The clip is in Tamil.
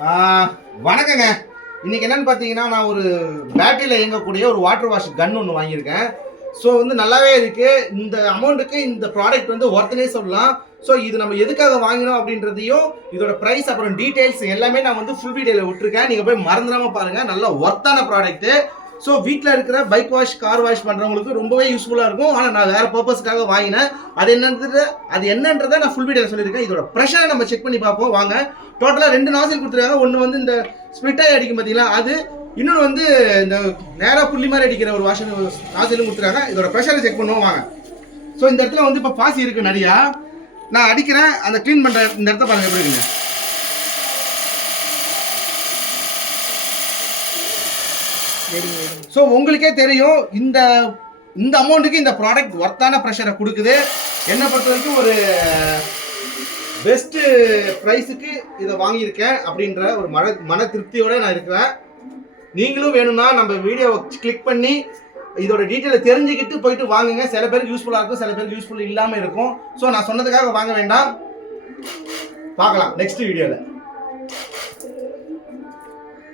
வணக்கங்க. இன்னைக்கு என்னன்னு பார்த்தீங்கன்னா, நான் ஒரு பேட்டரியில் இயங்கக்கூடிய ஒரு வாட்டர் வாஷ் கன் ஒன்று வாங்கியிருக்கேன். ஸோ வந்து நல்லாவே இருக்கு. இந்த அமௌண்ட்டுக்கு இந்த ப்ராடக்ட் வந்து ஒர்த்துனே சொல்லலாம். ஸோ இது நம்ம எதுக்காக வாங்கினோம் அப்படின்றதையும், இதோட ப்ரைஸ் அப்புறம் டீடைல்ஸ் எல்லாமே நான் வந்து ஃபுல் வீடியோவில் விட்டுருக்கேன். நீங்கள் போய் மறந்துடாம பாருங்க. நல்ல ஒர்த்தான ப்ராடக்ட்டு. ஸோ வீட்டில் இருக்கிற பைக் வாஷ், கார் வாஷ் பண்ணுறவங்களுக்கு ரொம்பவே யூஸ்ஃபுல்லாக இருக்கும். ஆனால் நான் வேறு பர்பஸ்க்காக வாங்கினேன். அது என்னன்றதை நான் ஃபுல் வீடியோவில் சொல்லியிருக்கேன். இதோட ப்ரெஷரை நம்ம செக் பண்ணி பார்ப்போம் வாங்க. டோட்டலாக 2 நாசில் கொடுத்துருக்காங்க. ஒன்று வந்து இந்த ஸ்பிளிட்டாக அடிக்கும் பார்த்தீங்களா, அது இன்னொன்று வந்து இந்த நேராக புள்ளி மாதிரி அடிக்கிற ஒரு வாஷர் நாசிலும் கொடுத்துருக்காங்க. இதோட ப்ரெஷரை செக் பண்ணுவோம் வாங்க. ஸோ இந்த இடத்துல வந்து இப்போ பாசி இருக்குது நிறையா. நான் அடிக்கிறேன், அந்த க்ளீன் பண்ணுற இந்த இடத்த பாருங்கள் எப்படி இருக்குங்க. ஸோ உங்களுக்கே தெரியும் இந்த அமௌண்ட்டுக்கு இந்த ப்ராடக்ட் ஒர்த்தான ப்ரெஷரை கொடுக்குது. என்னை பொறுத்த வரைக்கும் ஒரு பெஸ்ட்டு ப்ரைஸுக்கு இதை வாங்கியிருக்கேன் அப்படின்ற ஒரு மன திருப்தியோடு நான் இருக்கிறேன். நீங்களும் வேணும்னா நம்ம வீடியோவை கிளிக் பண்ணி இதோட டீட்டெயிலை தெரிஞ்சுக்கிட்டு போயிட்டு வாங்குங்க. சில பேருக்கு யூஸ்ஃபுல்லாக இருக்கும், சில பேருக்கு யூஸ்ஃபுல் இல்லாமல் இருக்கும். ஸோ நான் சொன்னதுக்காக வாங்க வேண்டாம். பார்க்கலாம் நெக்ஸ்ட் வீடியோவில்.